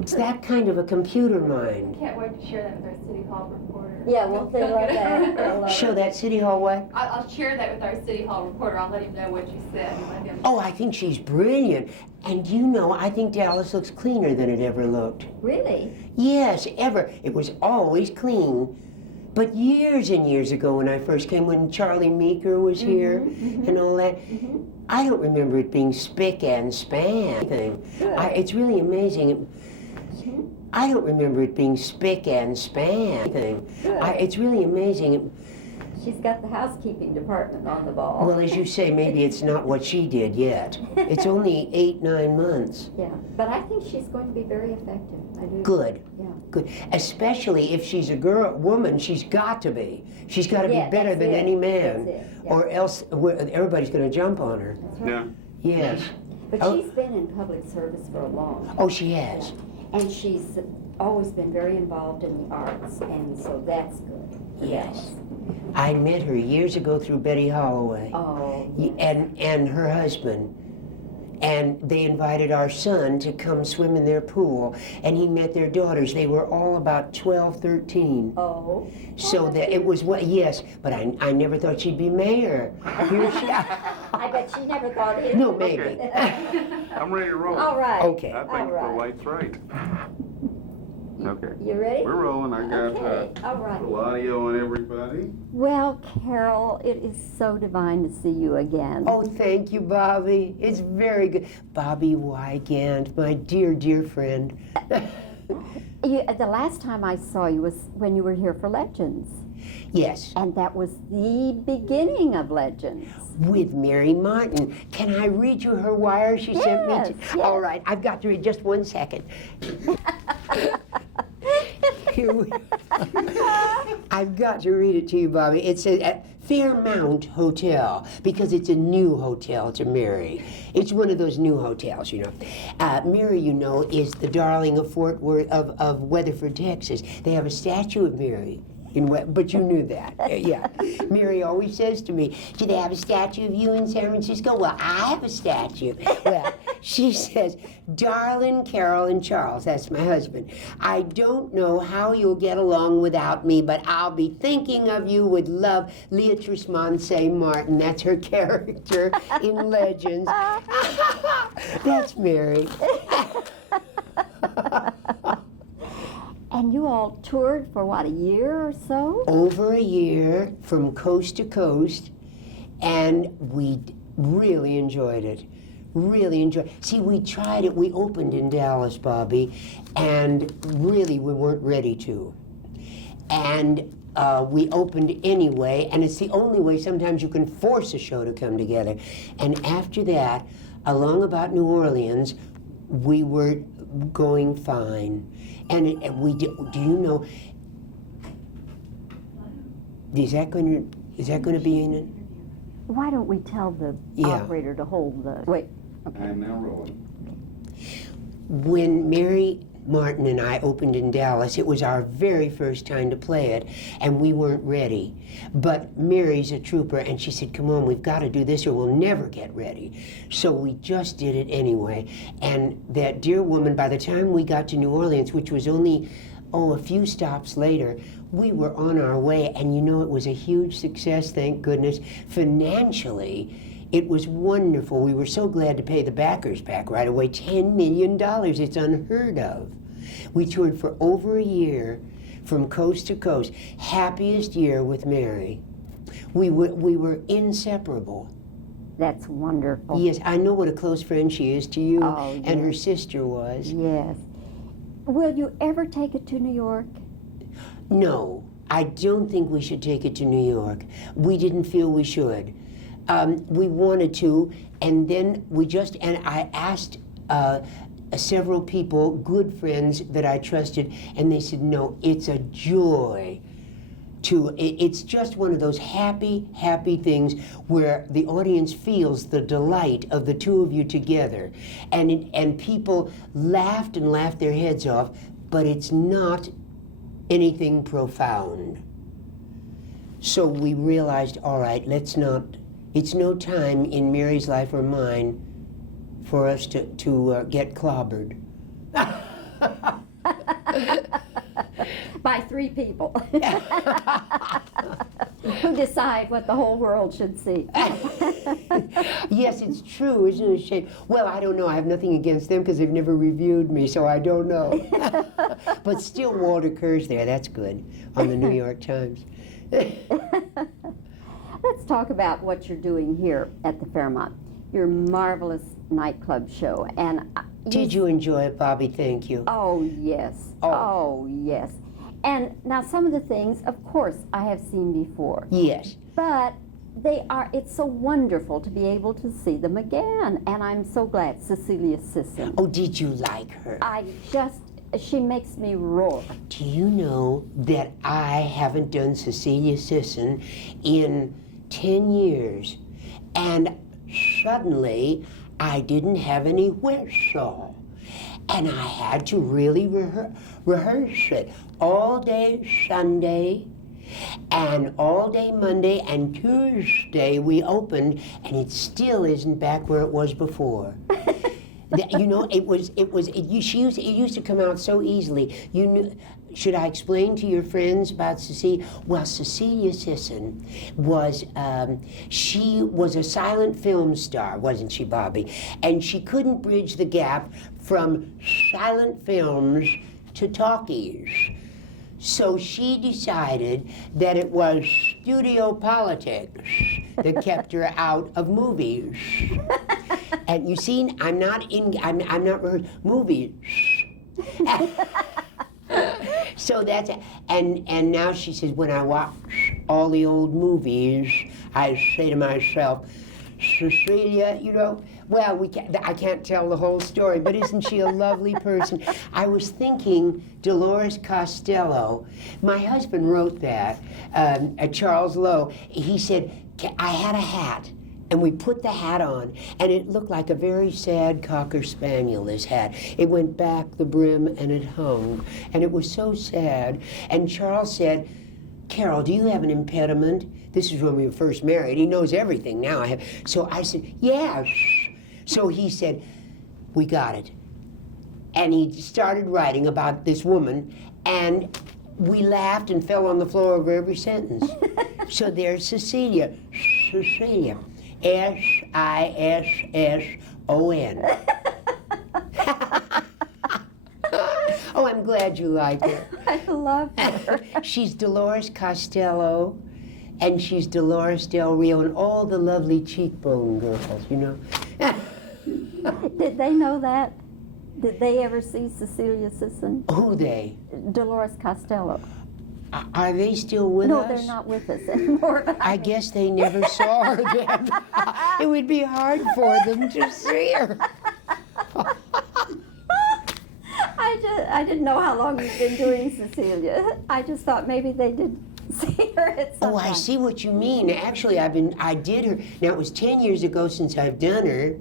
It's that kind of a computer mind. Can't wait to share that with our City Hall reporter. Yeah, well, they love that. They'll love Show it. that City Hall what? I'll share that with our City Hall reporter. I'll let him know what you said. And let him... Oh, I think she's brilliant. And you know, I think Dallas looks cleaner than it ever looked. Really? Yes, ever. It was always clean. But years and years ago when I first came, when Charlie Meeker was here and all that, I don't remember it being spick and span thing. It's really amazing. I don't remember it being spick and span thing. It's really amazing. She's got the housekeeping department on the ball. Well, as you say, maybe it's not what she did yet. It's only 8, 9 months. Yeah, but I think she's going to be very effective. I do. Good. Yeah. Good. Especially if she's a woman, she's got to be. She's got to be better than it. any man. That's it. Yeah. Or else everybody's going to jump on her. That's right. Yeah. Yes. But Oh. she's been in public service for a long time. Oh, she has. And she's always been very involved in the arts, and so that's good. Yes. I met her years ago through Betty Holloway. Oh. And her husband. And they invited our son to come swim in their pool, and he met their daughters. They were all about 12, 13. Oh. So that it was what? Yes, but I never thought she'd be mayor. Here she. I bet she never thought it. No, maybe. Okay. I'm ready to roll. All right. Okay. I think All the right. light's right. Okay. You ready? We're rolling. I got Okay. All right. a little audio on everybody. Well, Carol, it is so divine to see you again. Oh, thank you, Bobbie. It's very good. Bobbie Wygant, my dear, dear friend. The last time I saw you was when you were here for Legends. Yes, And that was the beginning of Legends. with Mary Martin. Can I read you her wire she sent me? Yes, yes. All right, I've got to read just 1 second. Here we I've got to read it to you, Bobbie. It says at Fairmount Hotel, because it's a new hotel to Mary. It's one of those new hotels, you know. Mary, you know, is the darling of Fort Worth, of Weatherford, Texas. They have a statue of Mary. But you knew that, yeah. Mary always says to me, do they have a statue of you in San Francisco? Well, I have a statue. Well, she says, darling Carol and Charles, that's my husband, I don't know how you'll get along without me, but I'll be thinking of you with love, Leatrice Monse Martin. That's her character in Legends. That's Mary. And you all toured for what, a year or so? Over a year from coast to coast, and we really enjoyed it. Really enjoyed it. See, we tried it. We opened in Dallas, Bobbie, and really we weren't ready to. And we opened anyway, and it's the only way sometimes you can force a show to come together. And after that, along about New Orleans, we were going fine. And do you know, is that going to be in it? Why don't we tell the operator to hold the, wait. I am now rolling. When Mary Martin and I opened in Dallas, it was our very first time to play it, and we weren't ready. But Mary's a trooper, and she said, come on, we've got to do this or we'll never get ready. So we just did it anyway. And that dear woman, by the time we got to New Orleans, which was only, a few stops later, we were on our way, and you know, it was a huge success, thank goodness. Financially, it was wonderful. We were so glad to pay the backers back right away. $10 million, it's unheard of. We toured for over a year from coast to coast. Happiest year with Mary. We were inseparable. That's wonderful. Yes, I know what a close friend she is to you, Oh, and her yes. sister was. Yes. Will you ever take it to New York? No, I don't think we should take it to New York. We didn't feel we should. We wanted to, and then I asked several people, good friends that I trusted, and they said, no, it's a joy. It's just one of those happy, happy things where the audience feels the delight of the two of you together. And people laughed and laughed their heads off, but it's not anything profound. So we realized, all right, it's no time in Mary's life or mine for us to get clobbered. by 3 people who decide what the whole world should see. Yes, it's true, isn't it a shame? Well, I don't know. I have nothing against them because they've never reviewed me, so I don't know. But still, Walter Kerr's there. That's good on the New York Times. Let's talk about what you're doing here at the Fairmont. Your marvelous nightclub show. And Did you enjoy it, Bobbie? Thank you. Oh, yes. Oh, yes. And now some of the things, of course, I have seen before. Yes. But it's so wonderful to be able to see them again. And I'm so glad, Cecilia Sisson. Oh, did you like her? She makes me roar. Do you know that I haven't done Cecilia Sisson in 10 years? And suddenly, I didn't have any whistle. And I had to really rehearse it all day Sunday and all day Monday, and Tuesday we opened, and it still isn't back where it was before. You know, it used to come out so easily. You knew. Should I explain to your friends about Cecilia? Well, Cecilia Sisson was, she was a silent film star, wasn't she, Bobbie? And she couldn't bridge the gap from silent films to talkies. So she decided that it was studio politics that kept her out of movies. And you see, I'm not movies. So that's it. And now she says, when I watch all the old movies, I say to myself, Cecilia, you know, well, I can't tell the whole story, but isn't she a lovely person? I was thinking Dolores Costello. My husband wrote that, Charles Lowe. He said, I had a hat. And we put the hat on, and it looked like a very sad Cocker Spaniel, this hat. It went back the brim, and it hung, and it was so sad. And Charles said, Carol, do you have an impediment? This is when we were first married. He knows everything now. So I said, yes. So he said, we got it. And he started writing about this woman, and we laughed and fell on the floor over every sentence. So there's Cecilia. Cecilia. Sisson. Oh, I'm glad you like her. I love her. She's Dolores Costello, and she's Dolores Del Rio, and all the lovely cheekbone girls, you know. Did they know that? Did they ever see Cecilia Sisson? Who they? Dolores Costello. Are they still with us? No, they're not with us anymore. But I guess they never saw her then. It would be hard for them to see her. I didn't know how long you've been doing Cecilia. I just thought maybe they did see her at some Oh, I time. see what you mean. Actually, I did her. Now, it was 10 years ago since I've done her,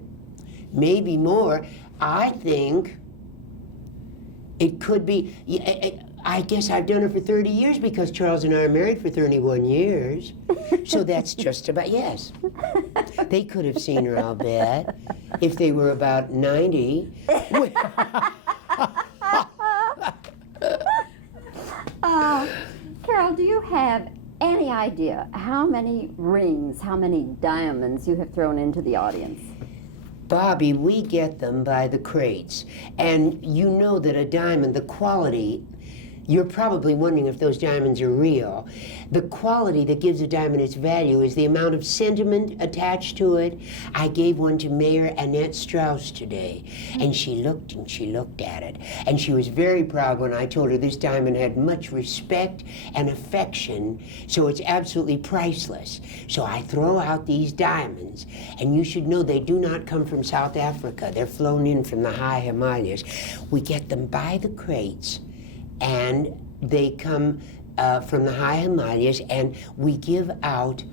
maybe more. I think it could be, I guess I've done her for 30 years because Charles and I are married for 31 years. So that's just about, yes. They could have seen her, I'll bet, if they were about 90. Carol, do you have any idea how many rings, how many diamonds you have thrown into the audience? Bobbie, we get them by the crates. And you know that a diamond, the quality, you're probably wondering if those diamonds are real. The quality that gives a diamond its value is the amount of sentiment attached to it. I gave one to Mayor Annette Strauss today, and she looked at it. And she was very proud when I told her this diamond had much respect and affection, so it's absolutely priceless. So I throw out these diamonds, and you should know they do not come from South Africa. They're flown in from the high Himalayas. We get them by the crates, and they come from the high Himalayas, and we give out,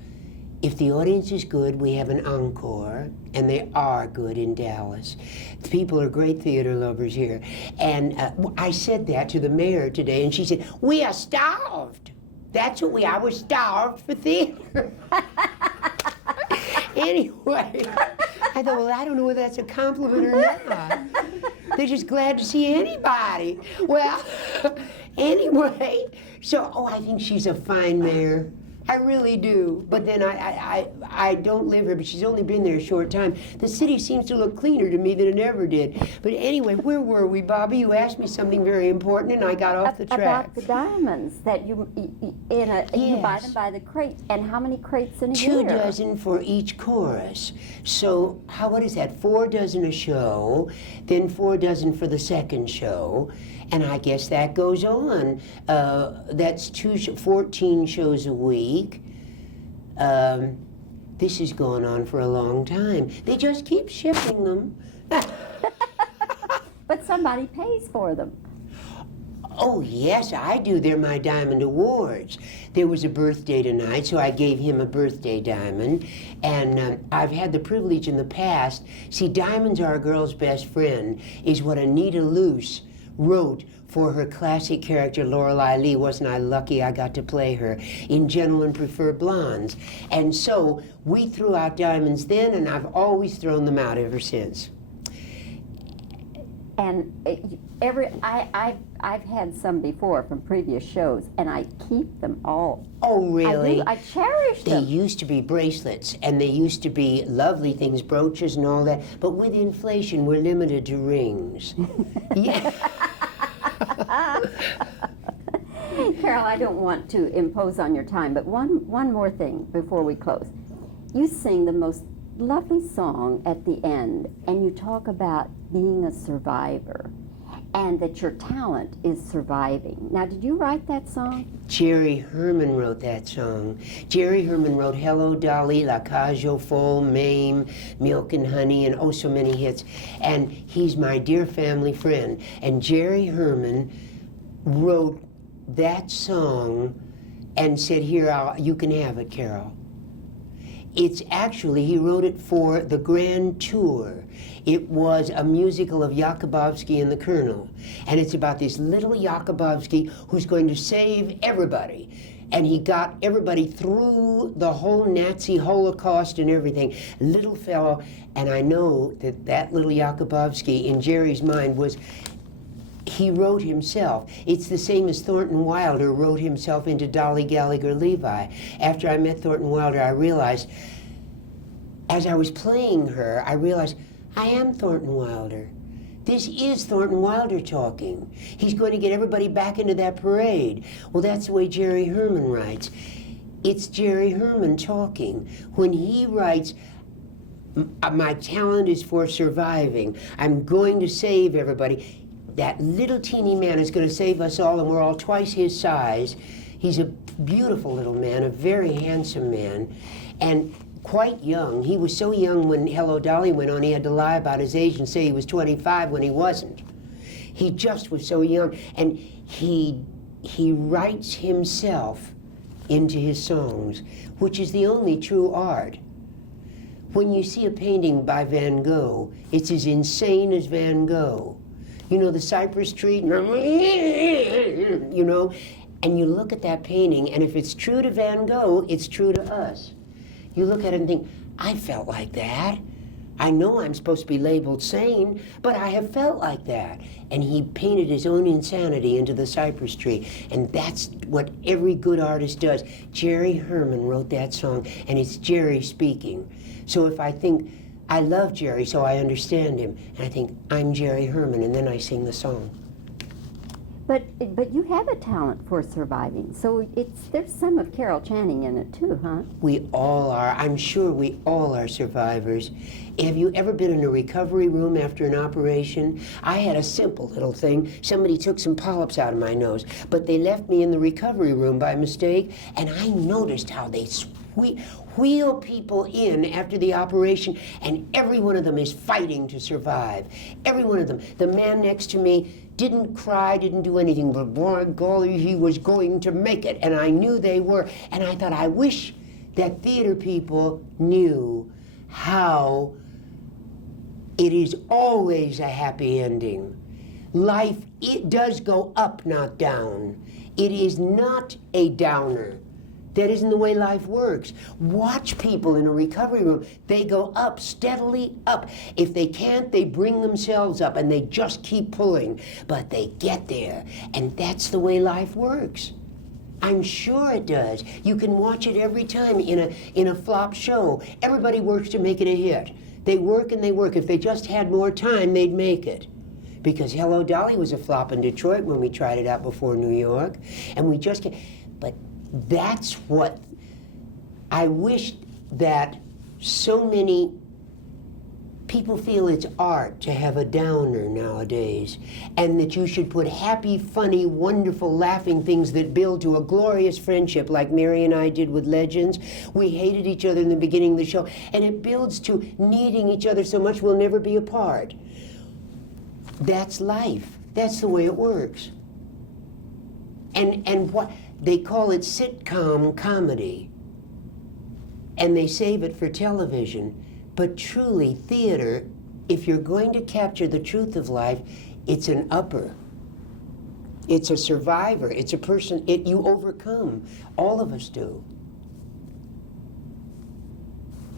if the audience is good, we have an encore, and they are good in Dallas. The people are great theater lovers here. And I said that to the mayor today, and she said, we are starved. That's what I was starved for theater. Anyway, I thought, well, I don't know whether that's a compliment or not. They're just glad to see anybody. Well, anyway, so, I think she's a fine mayor. I really do. But then I don't live here, but she's only been there a short time. The city seems to look cleaner to me than it ever did. But anyway, where were we, Bobbie? You asked me something very important, and I got off the track. About the diamonds that you buy them by the crate. And how many crates in a year? 2 dozen for each chorus. So what is that? 4 dozen a show, then 4 dozen for the second show. And I guess that goes on. That's 14 shows a week. This has gone on for a long time. They just keep shipping them. But somebody pays for them. Oh, yes, I do. They're my diamond awards. There was a birthday tonight, so I gave him a birthday diamond. And I've had the privilege in the past. See, diamonds are a girl's best friend, is what Anita Luce wrote for her classic character Lorelei Lee. Wasn't I lucky I got to play her in Gentlemen Prefer Blondes? And so we threw out diamonds then, and I've always thrown them out ever since. And I've had some before from previous shows, and I keep them all. Oh, really? I cherish them. They used to be bracelets, and they used to be lovely things, brooches and all that. But with inflation, we're limited to rings. Yeah. Carol, I don't want to impose on your time, but one more thing before we close. You sing the most lovely song at the end, and you talk about being a survivor and that your talent is surviving. Now, did you write that song? Jerry Herman wrote that song. Jerry Herman wrote Hello Dolly, La Cage aux Folles, Mame, Milk and Honey, and oh so many hits. And he's my dear family friend. And Jerry Herman wrote that song and said, here, you can have it, Carol. It's actually, he wrote it for the Grand Tour. It was a musical of Yakubovsky and the Colonel. And it's about this little Yakubovsky who's going to save everybody. And he got everybody through the whole Nazi Holocaust and everything. Little fellow, and I know that little Yakubovsky in Jerry's mind was, he wrote himself. It's the same as Thornton Wilder wrote himself into Dolly Gallagher Levi. After I met Thornton Wilder, I realized, as I was playing her, I realized, I am Thornton Wilder. This is Thornton Wilder talking. He's going to get everybody back into that parade. Well, that's the way Jerry Herman writes. It's Jerry Herman talking. When he writes, my talent is for surviving. I'm going to save everybody. That little teeny man is going to save us all, and we're all twice his size. He's a beautiful little man, a very handsome man, and quite young. He was so young when Hello Dolly went on, he had to lie about his age and say he was 25 when he wasn't. He just was so young, and he writes himself into his songs, which is the only true art. When you see a painting by Van Gogh, it's as insane as Van Gogh. You know, the cypress tree, you know, and you look at that painting, and if it's true to Van Gogh, it's true to us. You look at it and think, I felt like that. I know I'm supposed to be labeled sane, but I have felt like that. And he painted his own insanity into the cypress tree, and that's what every good artist does. Jerry Herman wrote that song, and it's Jerry speaking. So if I think, I love Jerry, so I understand him. And I think, I'm Jerry Herman, and then I sing the song. But you have a talent for surviving, so there's some of Carol Channing in it too, huh? We all are. I'm sure we all are survivors. Have you ever been in a recovery room after an operation? I had a simple little thing. Somebody took some polyps out of my nose, but they left me in the recovery room by mistake, and I noticed how they wheel people in after the operation, and every one of them is fighting to survive. Every one of them. The man next to me didn't cry, didn't do anything, but boy, golly, he was going to make it, and I knew they were. And I thought, I wish that theater people knew how it is always a happy ending. Life, it does go up, not down. It is not a downer. That isn't the way life works. Watch people in a recovery room. They go up, steadily up. If they can't, they bring themselves up and they just keep pulling. But they get there, and that's the way life works. I'm sure it does. You can watch it every time in a flop show. Everybody works to make it a hit. They work and they work. If they just had more time, they'd make it. Because Hello Dolly was a flop in Detroit when we tried it out before New York. And we just can't. But that's what I wish that so many people feel it's art to have a downer nowadays, and that you should put happy, funny, wonderful, laughing things that build to a glorious friendship like Mary and I did with Legends. We hated each other in the beginning of the show, and it builds to needing each other so much we'll never be apart. That's life. That's the way it works. And what they call it sitcom comedy, and they save it for television. But truly, theater, if you're going to capture the truth of life, it's an upper. It's a survivor. It's a person. You overcome. All of us do.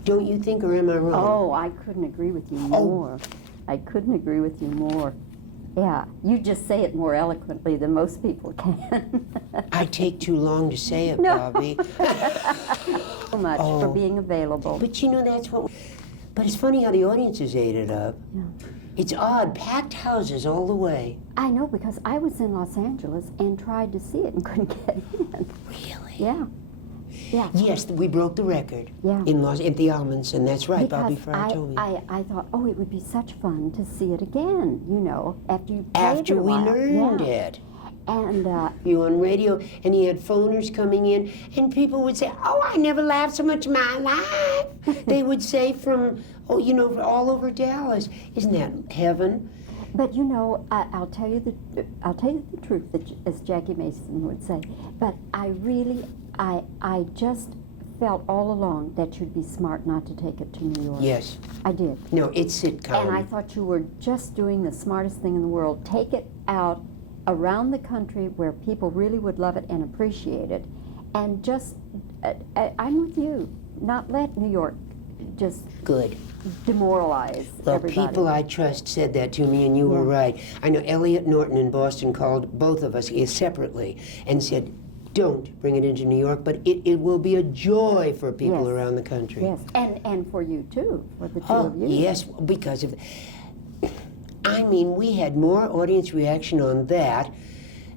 Don't you think, or am I wrong? Oh, I couldn't agree with you more. I couldn't agree with you more. Yeah, you just say it more eloquently than most people can. I take too long to say it, No. Bobbie. So much for being available. But you know, that's what... But it's funny how the audiences ate it up. Yeah. It's odd. Packed houses all the way. I know, because I was in Los Angeles and tried to see it and couldn't get in. Really? Yeah. Yeah. Yes, we broke the record Yeah. at the Almonds, and that's right. Because Bobbie Fryer told me. I thought, oh, it would be such fun to see it again, you know, after you played After it a we while. learned Yeah. it. And You on radio, and he had phoners coming in, and people would say, "Oh, I never laughed so much in my life." They would say from, all over Dallas. Isn't that heaven? but you know, I'll tell you the truth, as Jackie Mason would say. But I just felt all along that you'd be smart not to take it to New York. Yes. I did. No, it's sitcom. And I thought you were just doing the smartest thing in the world. Take it out around the country where people really would love it and appreciate it. And just, I'm with you. Not let New York just Good. demoralize Well, everybody. people I trust said that to me, and you were right. I know Elliot Norton in Boston called both of us separately and said, "Don't bring it into New York, but it will be a joy for people Yes. around the country." Yes, and for you too, for the two Oh, of you. yes, because of... I mean, we had more audience reaction on that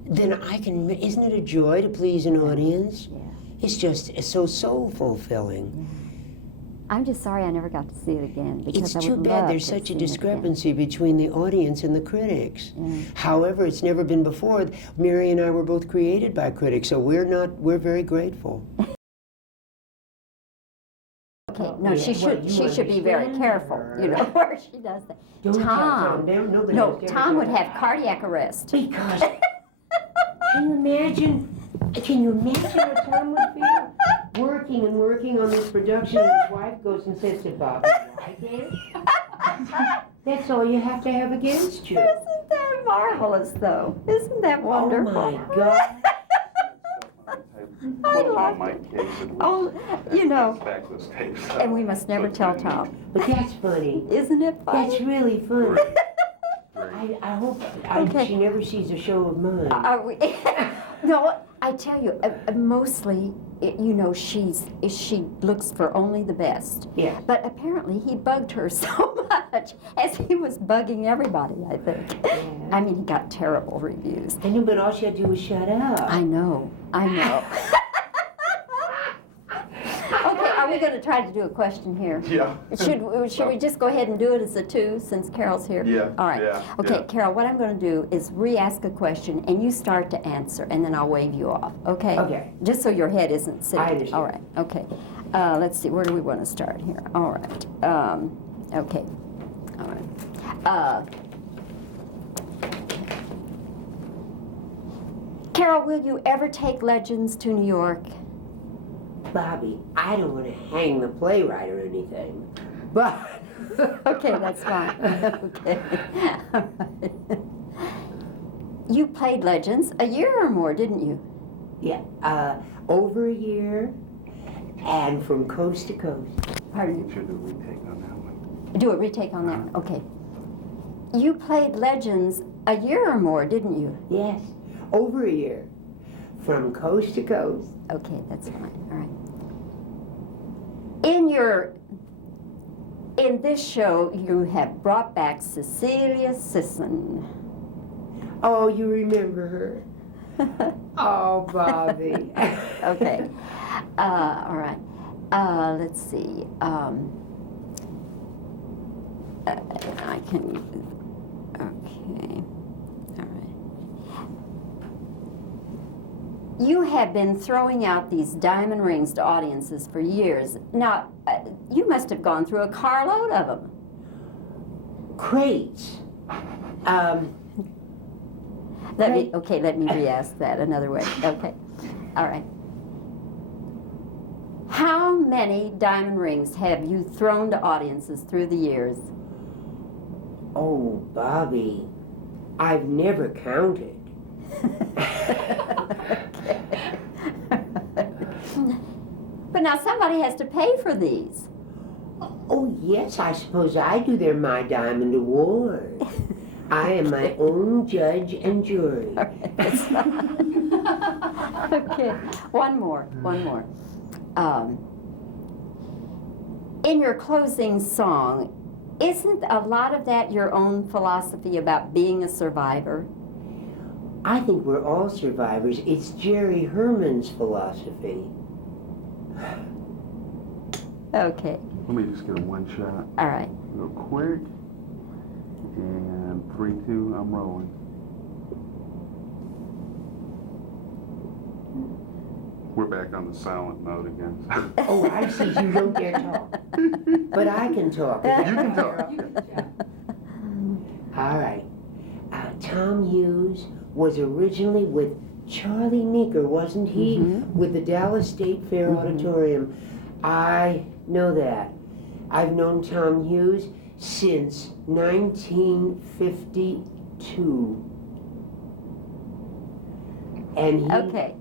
than I can... Isn't it a joy to please an audience? Yeah. It's so soul-fulfilling. I'm just sorry I never got to see it again, because It's I too would bad love there's to such a see it again. discrepancy between the audience and the critics. Yeah. However, it's never been before. Mary and I were both created by critics, so we're very grateful. Okay, no, Yeah, she what, you should be very understand? careful, you know, where she does that. Don't tell Tom, them. Nobody no, else Tom would cares. have cardiac arrest. Because, can you imagine what Tom would feel? Working and working on this production, and his wife goes and says to Bobbie Wygant, "That's all you have to have against you." Isn't that marvelous, though? Isn't that wonderful? Oh my God. I love my it. case at least. Oh, you know, Back those tapes. and we must never tell Tom. But that's funny. Isn't it That's funny? really funny. Great. I hope Okay. she never sees a show of mine. Are we? No, I tell you, mostly, you know, she looks for only the best. Yeah. But apparently he bugged her so much, as he was bugging everybody, I think. Yeah. I mean, he got terrible reviews. I know, but all she had to do was shut up. I know. Okay, are we going to try to do a question here? Yeah. Should we just go ahead and do it as a two, since Carol's here? Yeah, All right. yeah, Okay, yeah. Carol, what I'm going to do is re-ask a question, and you start to answer, and then I'll wave you off, okay? Okay. Just so your head isn't sitting. I understand. All right, okay. Let's see, where do we want to start here? All right. Okay. All right. Carol, will you ever take Legends to New York? Bobbie, I don't want to hang the playwright or anything, but Okay, that's fine. Okay. All right. You played Legends a year or more, didn't you? Yeah, over a year and from coast to coast. Pardon? Should do a retake on that one. Do a retake on that. Okay. You played Legends a year or more, didn't you? Yes, over a year. From coast to coast. Okay, that's fine. All right. In this show, you have brought back Cecilia Sisson. Oh, you remember her? Oh, Bobbie. Okay. All right. Let's see. I can. Okay. All right. You have been throwing out these diamond rings to audiences for years. Now, you must have gone through a carload of them. Crates. Let me re-ask that another way. Okay. All right. How many diamond rings have you thrown to audiences through the years? Oh, Bobbie, I've never counted. But now somebody has to pay for these. Oh, yes, I suppose I do their My Diamond Award. I am my own judge and jury. Okay, one more. In your closing song, isn't a lot of that your own philosophy about being a survivor? I think we're all survivors. It's Jerry Herman's philosophy. Okay, Let me just get a one shot all right. real quick. And 3-2, I'm rolling. We're back on the silent mode again. Oh, I see, you don't dare talk. But I can talk. You can talk. All right. Tom Hughes was originally with Charlie Meeker, wasn't he? Mhm. With the Dallas State Fair Auditorium. I know that. I've known Tom Hughes since 1952. And he... Okay,